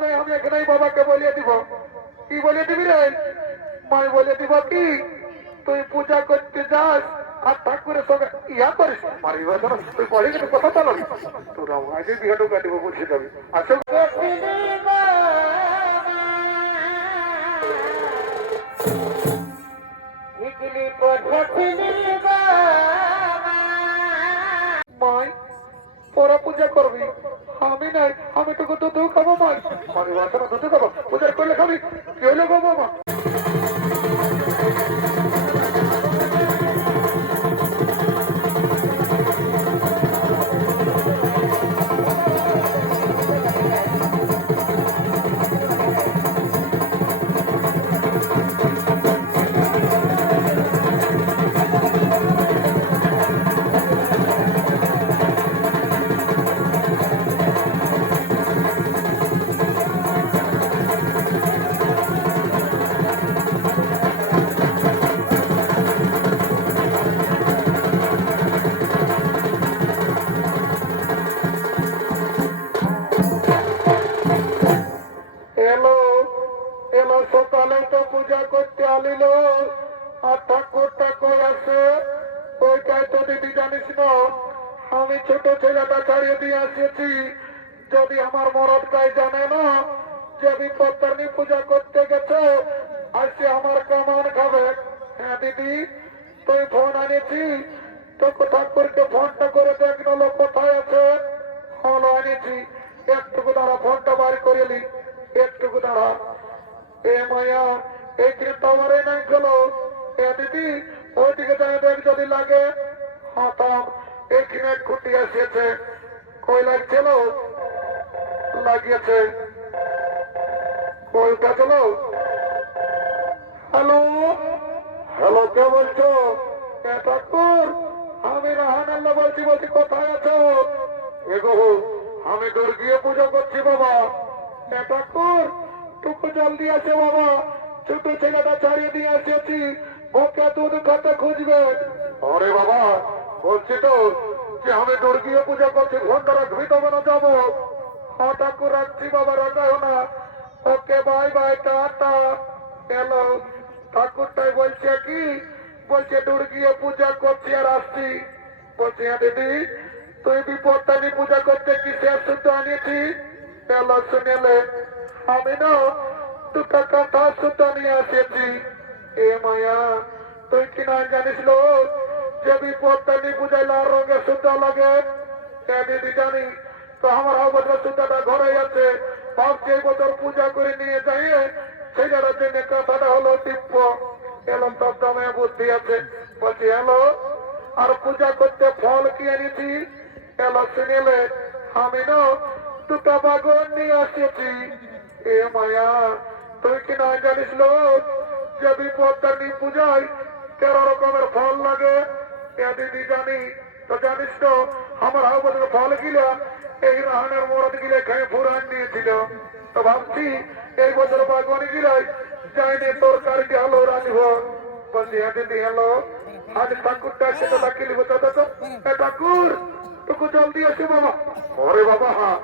যাই আমি এখানেই বাবাকে বলিয়ে দিব। কি বলে দিবি রে? মাই বলে দিব কি তুই পূজা করতে যাস আর ঠাকুরের সঙ্গে ইয়া করিস। মারি বাজার তুই পড়ে কিন্তু কথা চালাবি তোরা আগে বিয়ে ঢোকা দিব বুঝে যাবি। আচ্ছা মাই তোরা পূজা করবি আমি নাই, আমি তোকে দুধ খাবো মাই। মারি বাজার দুধ খাবো পূজা করলে খাবি কি হইলো গো বাবা? এলো এলো সকালে তো পূজা করতে আলিল আর ঠাকুর ঠাকুর আছে ওইটাই তো দিদি জানিস না আমি ছোট ছেলেটা ছাড়িয়ে দিয়ে আসিয়েছি। যদি আমার মরদটাই জানে না যে বিপত্তারিণী পূজা করতে গেছে আজকে আমার কেমন খাবে। হ্যাঁ দিদি তুই ফোন আনিছি তোকে ঠাকুরকে ফোনটা করে দেখলো লোক কোথায় আছে। হলো আনিছি একটুকু দাঁড়া ফোনটা বার করে নি একটুকু দাঁড়া। এ মায়া এইখানে টাওয়ারে নাই গেলো। এ দিদি ওইদিকে যাই দেখ যদি লাগে। হাতাম এইখানে খুঁটি আসিয়েছে কই লাগছিল লাগিয়েছে কই উঠা চলো। হ্যালো হ্যালো কে বলছো? ঠাকুর আমি রাহানাল্লা বলছি। বলছি কোথায় আছো? এগো আমি দুর্গীয় পুজো করছি বাবা। ঠাকুর টুকু জলদি আছে বাবা, ছোট ছেলেটা ছাড়িয়ে দিয়ে আসিয়েছি ওকে দুধ খাতে খুঁজবে। আরে বাবা বলছি তো যে আমি দুর্গীয় পুজো করছি ঘন্টা রাখবি তবে না যাবো। হ্যাঁ ঠাকুর রাখছি বাবা রাখাও না। Okay bye bye tata. এলো ঠাকুরটাই বলছে কি বলছে দুর্গীয় পূজা করছি আর আসছি। বলছি হ্যাঁ দিদি তুই বিপত্তারিণী পূজা করতে কি শেষ শুদ্ধ আনিয়েছি? এলো শুনেলে আমি না দুটা কথা শুদ্ধ নিয়ে আসিয়েছি। এ মায়া তুই কি না জানিস লো যে বিপত্তারিণী পূজায় লাল রঙের শুদ্ধ লাগে? হ্যাঁ দিদি জানি। তো আমার অবশ্য শুদ্ধটা ঘরে আছে ভাবছি এই বছর পূজা করে নিয়ে যাইয়ে ছেলেটার জন্য কথাটা হলো দিব্য। এলো তোর দমে বুদ্ধি আছে। বলছি হ্যালো আর পূজা করতে ফল কি এনেছি? এলো শুনেলে আমি না দুটা বাগন নিয়ে আসিয়েছি। এ মায়া তুই কি না জানিস লোক যে বিপত্তারিণী পূজায় 13 রকমের ফল লাগে? এ দিদি জানি। তো জানিস তো আমার হাবদের ফল গিলা এই রাহানের মরদ গিলে খেয়ে ফুরান নিয়েছিল। তো ভাবছি এই বছর বাগন গিলাই যাইনি তোর কারকে হলো রাখব। বলছি হ্যাঁ দিদি হ্যালো আজ ঠাকুরটা সেটা ডাকিলি বলতো ঠাকুর তোকে জলদি আসে বাবা। ওরে বাবা হ্যাঁ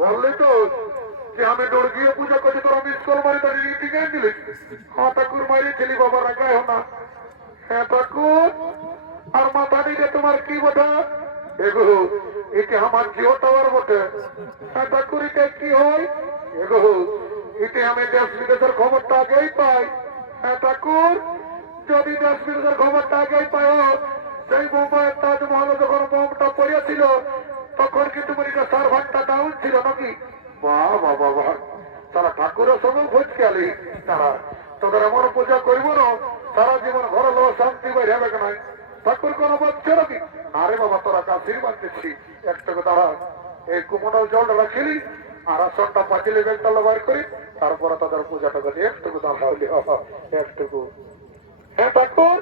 বললি তো যে আমি দুর্গীয় পূজা করছি তোর আমি স্কুল মারি দাঁড়িয়ে টিকে দিলি। হ্যাঁ ঠাকুর মারি ছেলি বাবা রাখায় না। হ্যাঁ ঠাকুর আর মাথা দিকে তোমার কি বোঝা? এগো একে আমার জিও টাওয়ার বটে। হ্যাঁ ঠাকুর এটা কি হয়? এগো এতে আমি দেশ বিদেশের খবরটা আগেই পাই। হ্যাঁ ঠাকুর যদি দেশ বিদেশের খবরটা আগেই পাই সেই বোম্বাইয়ের তাজমহলে যখন বোমটা পড়েছিল তখন কিন্তু এটা সার্ভারটা ডাউন ছিল নাকি? বাহ বাবা বাহ তারা ঠাকুরের সঙ্গে ভোজকে আলি তারা তোদের এমন পূজা করব না সারা জীবন ঘরে লোক শান্তি বাইরে হবে নাই। ঠাকুর কোনো বলছে নাকি? আরে বাবা তোরা আশীর্বাদ দিচ্ছি একটুকু দাঁড়া। এই কুমনাল জলটা রাখিলি আর আসনটা পাঁচিলে বেগটা বার করি তারপরে তাদের পূজাটা করি। একটুকু দাঁড়ালি একটুকু। হ্যাঁ ঠাকুর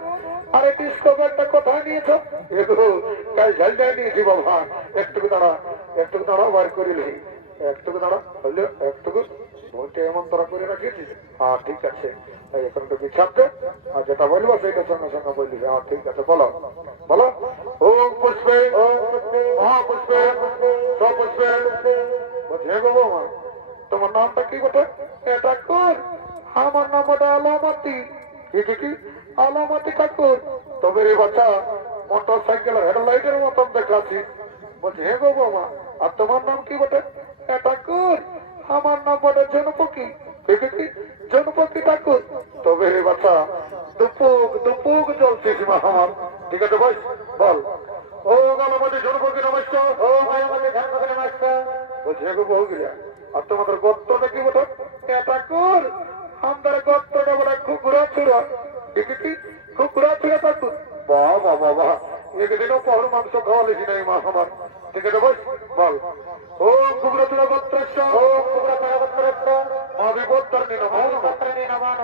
আরে ডিস্কোভারটা কোথায় নিয়েছ? এগুলো কাল ঝালটাই নিয়েছি বাবা। একটুকু দাঁড়া বার করিলি একটুকু দাঁড়া হইলে একটুকু বলতে এমন তোরা করে রাখিয়েছিস। হ্যাঁ ঠিক আছে এখন একটু বিছাতে আর যেটা বলবো সেটা সঙ্গে সঙ্গে বললি। হ্যাঁ ঠিক আছে বলো বলো। ওম পুষ্পে মহাপুষ্পে সপুষ্পে বলছে গো বাবা তোমার নামটা কি বটে? ঠাকুর আমার নাম বটে আলামতি। কি আলামতি ঠাকুর? তবে রে বাচ্চা মোটর সাইকেলের হেডলাইটের মতন দেখাচ্ছি। বলছি হে গো বাবা, আর তোমার নাম কি বটে? ঠাকুর আমার নাম বটে জনপক্ষী। কি জনপক্ষী ঠাকুর? তবে রে বাচ্চা দুপুক দুপুক চলছিস মা আমার। ঠিক আছে ভাই বল। ও আলামতি জনপক্ষী নমস্কার। ও আলামতি জনপক্ষী নমস্কার। বলছি হে গো বহু গিয়া, আর তোমাদের গত্রটা কি বটে? ঠাকুর আমাদের গত্রটা বটে খুকুরা চূড়া। কি খুকুরা চূড়া ঠাকুর? বাহ বাহ বাহ বাহ, একদিনও পর মাংস খাওয়া লিখি নাই মা আমার। ঠিক আছে বল বল। ও খুকুরা চূড়া গোত্রেশ্বর। ও খুকুরা চূড়া গোত্রেশ্বর মা বিপত্তারিণী নমঃ।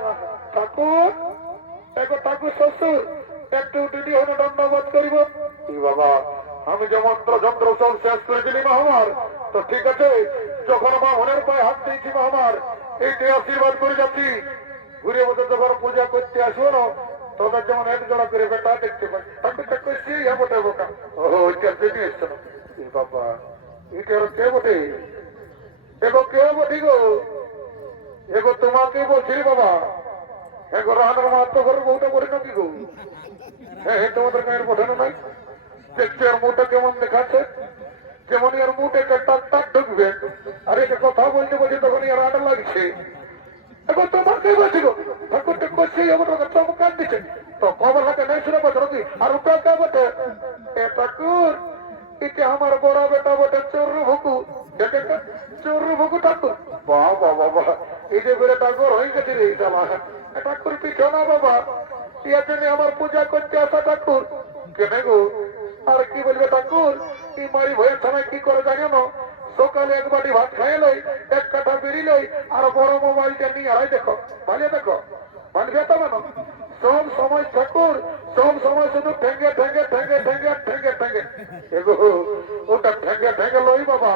ঠাকুর দেখো ঠাকুর শ্বশুর একটু দিদি হলে দণ্ডবোধ করিব। কি বাবা আমি যে মন্ত্র যন্ত্র সব শেষ করে দিলি মা আমার। তো ঠিক আছে, যখন মা হনের পায়ে হাত দিয়েছি মা আমার, এইটি আশীর্বাদ করে যাচ্ছি। ঘুরে বসে যখন পূজা করতে আসবো না, তোদের যেমন এক জোড়া করে বেটা দেখতে পাই। ঠাকুরটা করছি বটে বোকা। ও ওইটা দেখে এসছো না বাবা, এটা কে বটে? এগো কে বটি গো? এগো তোমাকে বলছি বাবা। এগো রানার মাত্র ঘরে বউটা করে নাকি গো? হ্যাঁ তোমাদের গায়ের পাঠানো নাই? দেখছি আর মুখটা কেমন দেখাচ্ছে, যেমন এর মুখে টাক টাক ঢুকবে। আর এটা কথা বলতে বলছি তখন এর আটা লাগছে। এখন তোমাকে বলছি গো, ঠাকুরটা করছি এমন চমকার দিচ্ছে। তো খবর হাতে নেই শুনে বছর কি আর ওটা কে বটে? ঠাকুর এটা আমার বড় বেটা বটে চোর ভুকু। চোর ভুকু ঠাকুর। বাহ বাহ বাবা, এই যে বেড়ে ঠাকুর হয়ে গেছে রে ঠাকুর পিছনে না বাবা। ইয়ার জন্য আমার পূজা করতে আসা ঠাকুর। কেন গো? আর কি বলবে ঠাকুর, এই মারি ভয়ের সময় কি করে জানো না? সকালে এক বাটি ভাত খাই লই, এক কাঠা বেরিলই, আর বড় মোবাইলটা নিয়ে আড়াই দেখো ভালো দেখো মানবে তো কেন? সব সময় ঠাকুর সব সময় শুধু ঠেঙ্গে ঠেঙ্গে ঠেঙ্গে ঠেঙ্গে ঠেঙ্গে ঠেঙ্গে। এগো ওটা ঠেঙ্গে ঠেঙ্গে লই বাবা,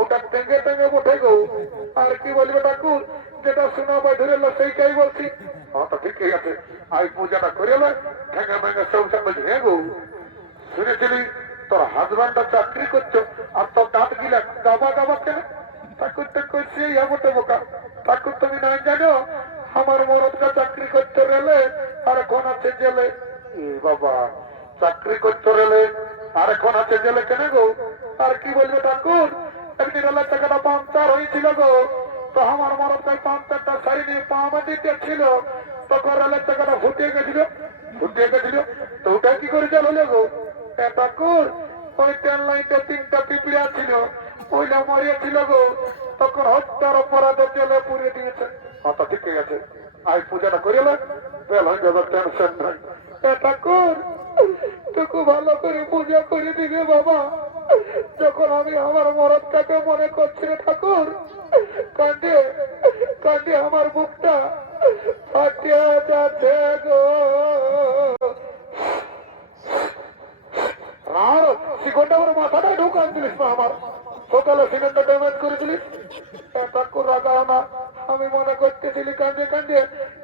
ওটা ঠেঙ্গে ঠেঙ্গে উঠে গো। আর কি বলবে ঠাকুর, যেটা শোনা বা ধরে এলো সেইটাই বলছি। হ্যাঁ তো ঠিকই আছে, আই পূজাটা করে এলো ঠেঙ্গে ঠেঙ্গে সব সঙ্গে। হ্যাঁ গো শুনেছিলি তোর হাজব্যান্ডটা চাকরি করছো আর তোর দাঁত গিলা গাবা গাবা কেন? ঠাকুরটা করছি বটে বোকা। ঠাকুর তুমি নাই জানো আমার মরদটা চাকরি করতে রেলে আর এখন আছে জেলে। বাবা চাকরি করতে রেলে আর এখন আছে জেলে কেন গো? আর কি বলবে ঠাকুর, একদিন রেলের টাকাটা পাঞ্চার হয়েছিল গো। তো আমার মরদটাই পাঞ্চারটা সারি নিয়ে পাওয়া দিতে ছিল, তখন রেলের টাকাটা ফুটিয়ে গেছিল। তো ওটা কি করে জেল হলে গো? ঠাকুর ওই ট্রেন লাইনটা 3টা পিঁপড়া ছিল, ওইটা মরিয়েছিল গো। তখন হত্যার অপরাধে জেলে পুড়িয়ে দিয়েছে। আচ্ছা ঠিক আছে, আজ পূজাটা করে বেল হয়ে যাবে, টেনশন নাই। ঠাকুর তোকে ভালো করে পূজা করে দিবে বাবা। যখন আমি আমার মরদটাকে মনে করছি রে ঠাকুর, কান্দে কান্দে আমার বুকটা ফাটিয়া যাচ্ছে গো। আর শিকড়টা ওর মাথাটাই ঢুকান দিলিস না আমার। সকালে সিমেন্টটা ড্যামেজ করে দিলিস। ঠাকুর রাগা না, আমি মনে করতেছিলি কান্দে কান্দে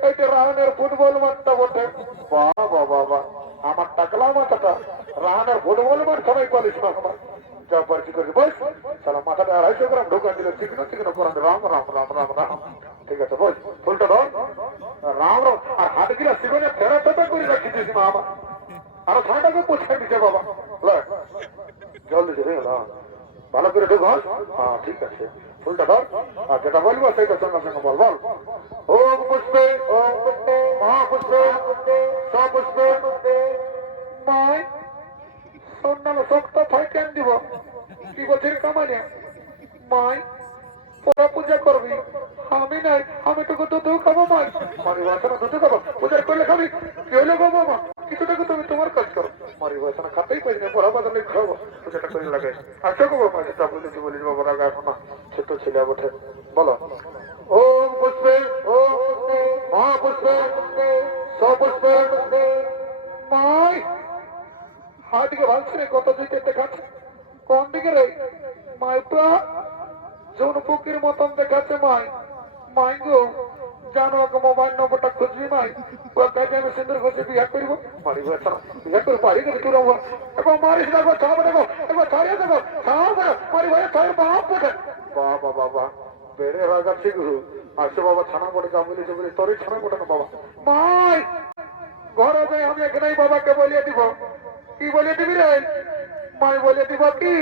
এইটা রাহানের ফুটবল মাঠটা বটে। বাহ বাহ বাবা, আমার টাকলা মাথাটা রাহানের ফুটবল মাঠ সবাই বলিস না আমার। যা পারছি করি বস, সালা মাথাটা 250 গ্রাম ঢুকান দিল। চিকনো চিকনো করান রাম রাম রাম রাম রাম। ঠিক আছে বস, ফুলটা ধর রাম রাম। আর হাত গিলা শিবনে ফেরা ফেরা করে রাখিছিস মা আমার। আরো ঠান্ডাকে পুষে দিচ্ছে বাবা। জল দিচ্ছে ভালো করে ঢুক। হ্যাঁ ঠিক আছে, ফুলটা ধর আর যেটা বলবো সেইটা সঙ্গে সঙ্গে বল। বল ওম পুষ্পে ওম পুষ্পে মহাপুষ্পে সপুষ্পে মায় সন্ন্যাল শক্ত ফাই কেন দিব? কি বলছিস কামানিয়া? মায় তোরা পূজা করবি, আমি নাই। আমি তোকে দুধ খাবো মায়। মারি বাসনা দুধ খাবো, পূজা করলে খাবি। কি হইলে গো বাবা, কিছুটাকে তুমি তোমার কাজ করো। মারি বাসনা খাতেই পারি না, পড়া বাদলে খাবো, পূজাটা করে লাগে। আচ্ছা গো বাবা, যেটা বলতে বলিস বাবা, রাগা এখন না, ছোট ছেলে বটে। বলো ওম পুষ্পে ওম পুষ্পে মহাপুষ্পে সপুষ্পে মায়। হাত দিকে ভালছে রে, কত দিকে দেখাচ্ছে? কোন দিকে রে মাইটা? জনপুকির মতন দেখাচ্ছে মাই। মাই গো জানো ওকে মোবাইল নম্বরটা খুঁজবি মাই, ও কাজে আমি সুন্দর ঘষে বিয়া করবো। মারি বিয়া করে পারি গেছি তোরা এখন মারিস না, ছাড়বো দেখো একবার ছাড়িয়ে দেবো। ছাড়বো মারি ভাই ছাড় বাপ বটে। বাবা বাবা বেড়ে রাগাচ্ছি গুরু আসে বাবা ছানা পড়ে যা বলেছে বলে তোরই ছানা পড়ে না বাবা মাই ঘরে যাই আমি এখানেই বাবাকে বলিয়ে দিব কি বলিয়ে দিবি রে মাই বলিয়ে দিব কি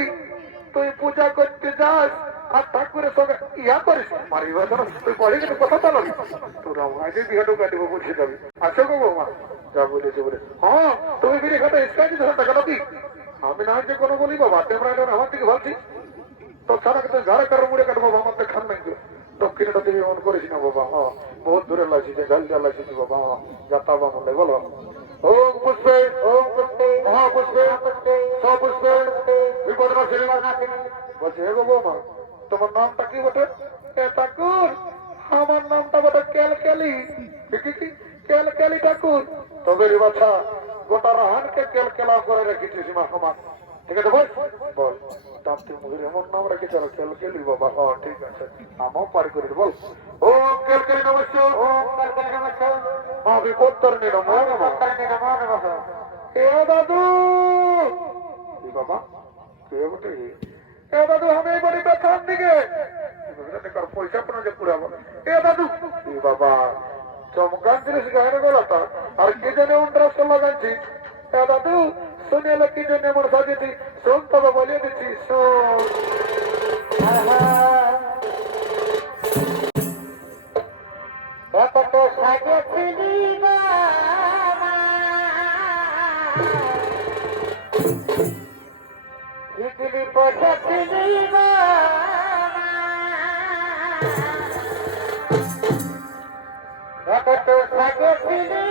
তুই পূজা করতে যাস আর ঠাকুরের সঙ্গে ইয়া করিস মারি তুই পড়ে কিন্তু কথা চালাবি তোর আগে বিয়ে ঢুকা দিব বুঝে যাবি আসো গো বৌমা যা বলেছে বলে হ্যাঁ তুমি বিড়ি খাতে ইসকাই দিতে টাকা নাকি আমি না যে কোনো বলি বাবা টেম্পারেচার আমার দিকে ভাবছি তোর ছাড়া কিন্তু ঘরে কারো মুড়ে কাটবো আমার তো খান নাই দক্ষিণটা দিবি মন করিস না বাবা হ্যাঁ বহুত দূরে লাগছে ঝাল ঝাল লাগছে বাবা হ্যাঁ যাতা বা মনে বলো ওম পুষ্পে মহাপুষ্পে সপুষ্পে বিপদ বলছে হে গো বৌমা তোমার নামটা কি বটে ঠাকুর আমার নামটা বটে ক্যালক্যালি কি ক্যালক্যালি ঠাকুর তবে রে বাছা গোটা রাহানকে ক্যালক্যালা করে রেখেছিস মা আমার ঠিক আছে বল বল তাপতে মুখের এমন নাম রেখে চলো ক্যালক্যালি বাবা হ্যাঁ ঠিক আছে আমাও পারি করে বল ওম ক্যালক্যালি নমস্য ওম ক্যালক্যালি নমস্য মা বিপত্তরণী নমো নমঃ এ দাদু কি বাবা কে বটে এ দাদু আমি বলি তো খান দিকে পয়সা পড়া যে পুরা এ দাদু এ বাবা চমকান জিনিস গায়ে গলাটা আর কি জন্য উন্ড্রাস লাগাচ্ছি এ দাদু শুনে এলো কি জন্য এমন সাজিয়েছি শোন তবে বলিয়ে দিচ্ছি শোন কত সাজিয়েছিলি ইডলি পয়সাছিলি কত সাজিয়েছিলি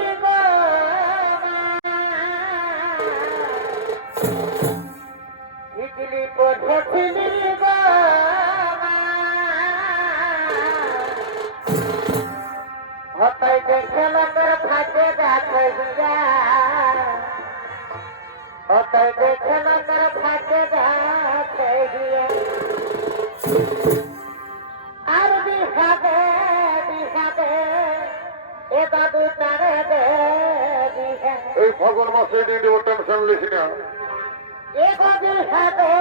ইডলি পয়সাছিলি হতাই দেখে লোকের ফাঁকে দেখে হতাই দেখে লোকের ফাঁকে দেখে আর বিহাবে এ দাদু তারে দে এই ফাগুন মাসে দিদি ও টেনশন লিখি না এ দাদু হবে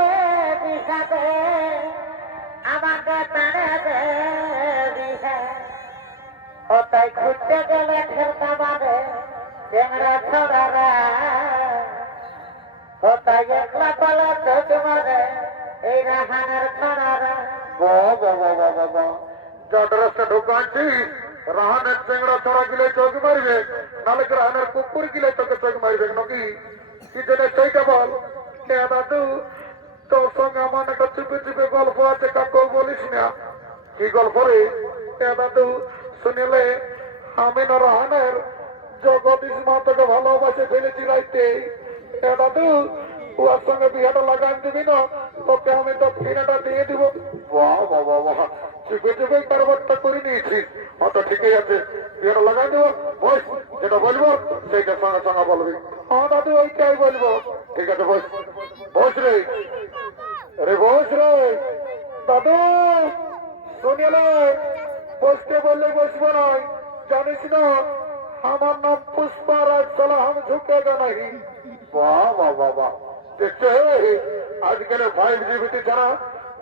আমাকে তারে দে ওটাই খুঁজতে গেলে ঠেলতা বাদে চেংড়া ছড়ারা ওটাই একলা পালা চোখ মারে এই রাহানের ছড়ারা রাস্তা ঢোকাচ্ছি রাহানের চেংড়া ছড়া গিলে চোখ মারবে নালে রাহানের কুকুর গিলে তোকে চোখ মারবে নাকি কি জন্য সেইটা বল দাদু তোর সঙ্গে আমার একটা চুপে চুপে গল্প আছে কাকু বলিস না কি গল্প রে দাদু শুনিলে আমি না রাহানের জগদীশ মাতাকে ভালোবাসে ফেলেছি রাইতে দাদু ওর সঙ্গে বিয়েটা লাগান দিবি না তোকে আমি তো ফিনাটা দিয়ে দিব বাহ বাবা বাহ চুপে চুপে কারবারটা করে নিয়েছিস অত ঠিকই আছে বিয়েটা লাগাই দেবো বস যেটা বলবো সেইটা সঙ্গে সঙ্গে বলবি হ্যাঁ দাদু ওইটাই বলবো ঠিক আছে বস বস রে রে বস রে দাদু শুনিলে বসতে বললে বসবো নয় জানিস না আমার নাম পুষ্পারাজ চলা हम झुकेगा नहीं বাহ বাহ বাহ বাহ দেখছে আজকাল 5G ছাড়া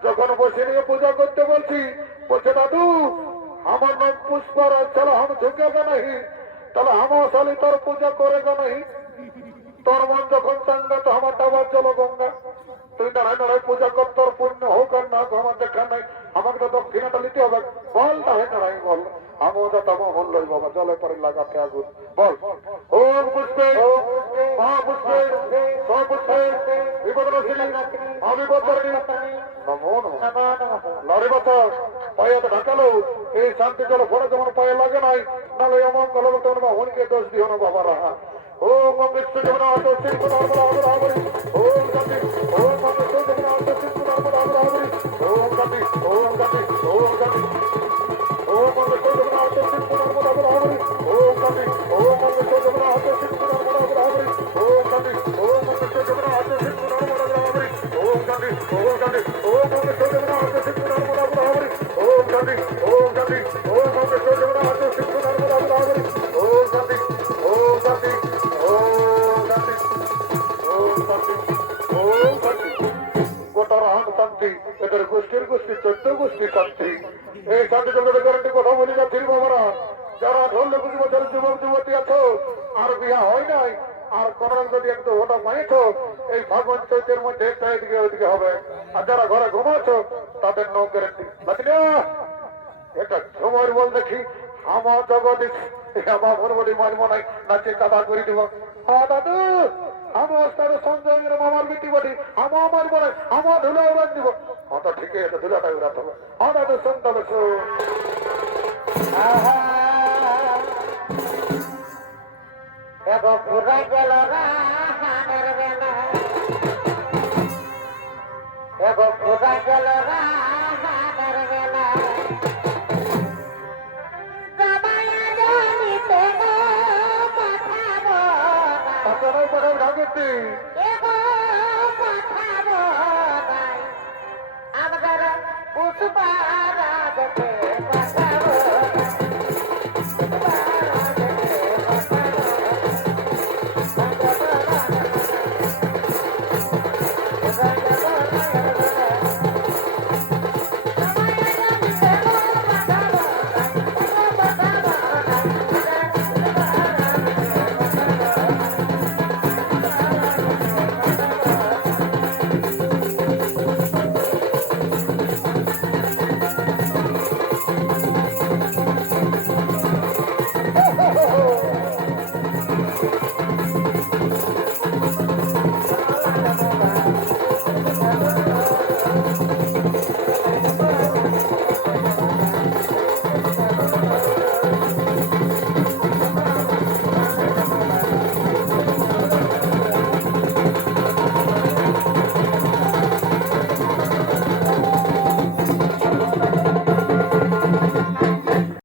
যখন বসে নিয়ে পূজা করতে বলছি বলছে দাদু আমার নাম পুষ্পারাজ চলা हम झुकेगा नहीं তাহলে আমার শালি তোর পূজা করেগা नहीं তোর মন যখন চাঙ্গা তো আমারটা আবার চলো গঙ্গা তুই নারায় নারায় পূজা কর তোর পুণ্য হোক আর না আমার দেখা নাই আমাকে তো দক্ষিণাটা নিতে হবে বল তাহে নারায় বল আমিও তো তামো বললো বাবা জলে পরে লাগাতে আগুন বল ওম পুষ্পে মহাপুষ্পে সপুষ্পে বিপদনাশিনী অবিপত্তরিণী নমো নমঃ লড়ে বছর পায়ে ঢাকালো এই শান্তি জল ফোড়ে যেমন পায়ে লাগে নাই নাহলে এমন গলব তেমন হনকে দোষ দিও না বাবা রাহা ওম বিশ্ব জীবন অত শিল্প ধর্ম ওম গতি ওম বিশ্ব জীবন অত শিল্প ধর্ম ওম গতি ওম গতি ওম গতি ওম বিশ্ব জীবন অত শিল্প ধর্ম ওম গতি ওম বিশ্ব জীবন অত শিল্প ধর্ম ওম গতি ওম বিশ্ব জীবন অত শিল্প ধর্ম ওম গতি ওম গতি ওম বিশ্ব জীবন অত শিল্প ধর্ম ওম গতি ওম গতি ওম বিশ্ব জীবন অত শিল্প ধর্ম ওম গতি ওম গতি গোটা রাহান শান্তি এদের গোষ্ঠীর গোষ্ঠী 14 গোষ্ঠী গ্যারান্টি। এই সার্টিফিকেটের গ্যারান্টি কথা বলি যাচ্ছি বাবারা, যারা 18-20 বছরের যুবক যুবতী আছো আর বিয়া হয় নাই আর কোন যদি একটু ওটা মানেছো এই ফাগুন চৈতের মধ্যে এদিকে ওইদিকে হবে। আর যারা ঘরে ঘুমাচ্ছো তাদের নো গ্যারান্টি। বাকি না এটা সময় বল দেখি আমার জগদীশ আমার ভরবটি মানব নাই নাচে কাদা করে দিব। হ্যাঁ দাদু আমার ওস্তাদের সঞ্জয়ের মামার বিটি বটি আমার মারব নাই আমার ধুলা উড়ান দিব। হ্যাঁ তো ঠিকই আছে ধুলাটা উড়াতে হবে। হ্যাঁ দাদু শুনতে হবে। দেখো পুরা গেল রাহানের বেলা, দেখো পুরা গেল রাহানের বেলা।